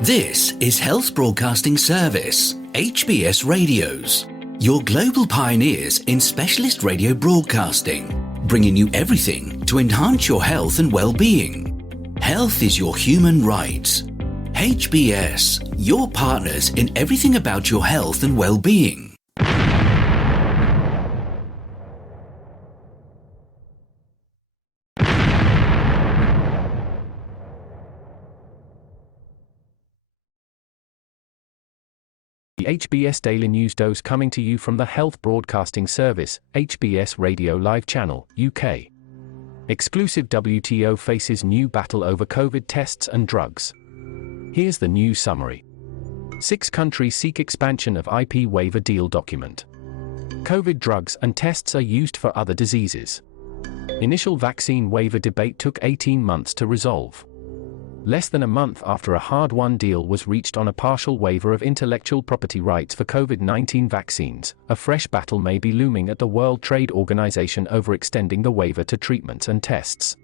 This is Health Broadcasting Service HBS Radios, your global pioneers in specialist radio broadcasting, bringing you everything to enhance your health and well-being. Health is your human right. HBS, your partners in everything about your health and well-being. The HBS Daily News Dose coming to you from the Health Broadcasting Service HBS Radio Live Channel, UK. Exclusive WTO faces new battle over COVID tests and drugs. Here's the news summary. 6 countries seek expansion of IP waiver deal document. COVID drugs and tests are used for other diseases. Initial vaccine waiver debate took 18 months to resolve. Less than a month after a hard-won deal was reached on a partial waiver of intellectual property rights for COVID-19 vaccines, a fresh battle may be looming at the World Trade Organization over extending the waiver to treatments and tests.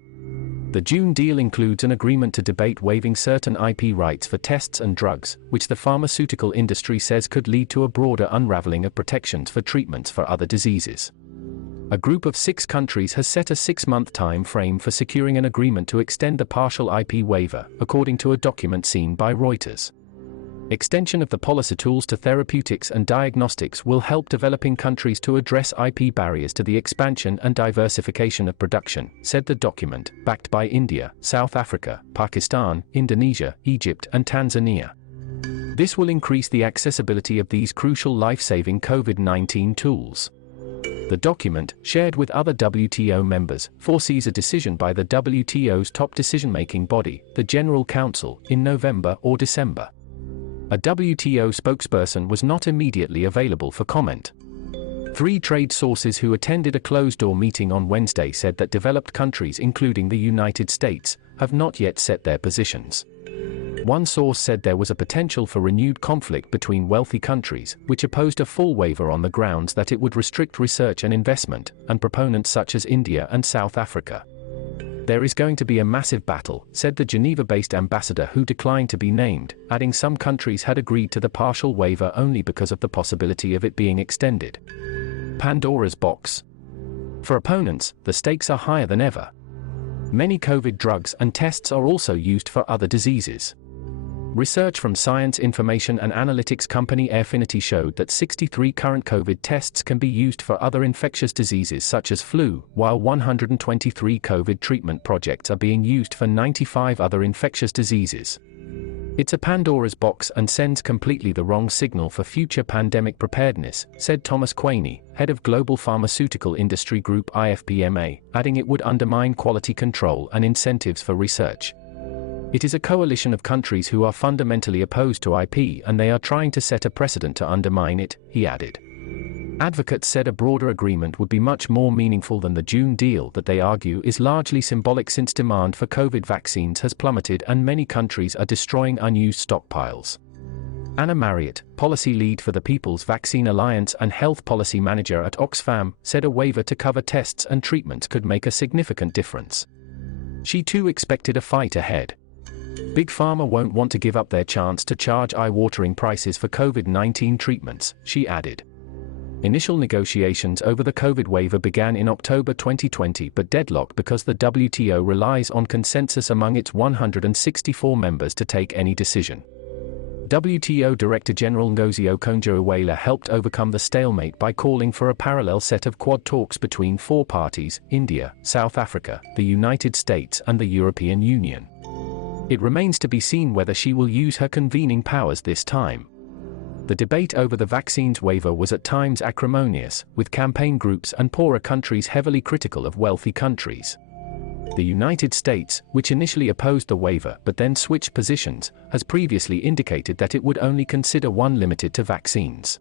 The June deal includes an agreement to debate waiving certain IP rights for tests and drugs, which the pharmaceutical industry says could lead to a broader unraveling of protections for treatments for other diseases. A group of 6 countries has set a 6-month time frame for securing an agreement to extend the partial IP waiver, according to a document seen by Reuters. Extension of the policy tools to therapeutics and diagnostics will help developing countries to address IP barriers to the expansion and diversification of production, said the document, backed by India, South Africa, Pakistan, Indonesia, Egypt, and Tanzania. This will increase the accessibility of these crucial life-saving COVID-19 tools. The document, shared with other WTO members, foresees a decision by the WTO's top decision-making body, the General Council, in November or December. A WTO spokesperson was not immediately available for comment. 3 trade sources who attended a closed-door meeting on Wednesday said that developed countries, including the United States, have not yet set their positions. One source said there was a potential for renewed conflict between wealthy countries, which opposed a full waiver on the grounds that it would restrict research and investment, and proponents such as India and South Africa. There is going to be a massive battle, said the Geneva-based ambassador who declined to be named, adding some countries had agreed to the partial waiver only because of the possibility of it being extended. Pandora's box. For opponents, the stakes are higher than ever. Many COVID drugs and tests are also used for other diseases. Research from science information and analytics company Airfinity showed that 63 current COVID tests can be used for other infectious diseases such as flu, while 123 COVID treatment projects are being used for 95 other infectious diseases. It's a Pandora's box and sends completely the wrong signal for future pandemic preparedness, said Thomas Quaney, head of Global Pharmaceutical Industry Group IFPMA, adding it would undermine quality control and incentives for research. It is a coalition of countries who are fundamentally opposed to IP and they are trying to set a precedent to undermine it, he added. Advocates said a broader agreement would be much more meaningful than the June deal that they argue is largely symbolic since demand for COVID vaccines has plummeted and many countries are destroying unused stockpiles. Anna Marriott, policy lead for the People's Vaccine Alliance and health policy manager at Oxfam, said a waiver to cover tests and treatments could make a significant difference. She too expected a fight ahead. Big Pharma won't want to give up their chance to charge eye-watering prices for COVID-19 treatments, she added. Initial negotiations over the COVID waiver began in October 2020 but deadlocked because the WTO relies on consensus among its 164 members to take any decision. WTO Director General Ngozi Okonjo-Iweala helped overcome the stalemate by calling for a parallel set of Quad talks between 4 parties, India, South Africa, the United States and the European Union. It remains to be seen whether she will use her convening powers this time. The debate over the vaccines waiver was at times acrimonious, with campaign groups and poorer countries heavily critical of wealthy countries. The United States, which initially opposed the waiver but then switched positions, has previously indicated that it would only consider one limited to vaccines.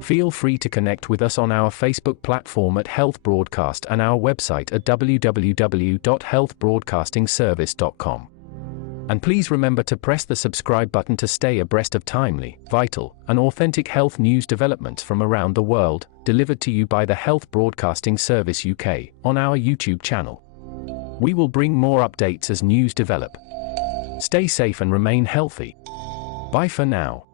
Feel free to connect with us on our Facebook platform at Health Broadcast and our website at www.healthbroadcastingservice.com. And please remember to press the subscribe button to stay abreast of timely, vital, and authentic health news developments from around the world, delivered to you by the Health Broadcasting Service UK, on our YouTube channel. We will bring more updates as news develop. Stay safe and remain healthy. Bye for now.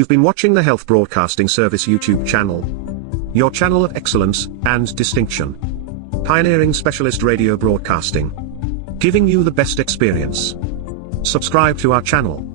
You've been watching the Health Broadcasting Service YouTube channel. Your channel of excellence and distinction. Pioneering specialist radio broadcasting. Giving you the best experience. Subscribe to our channel.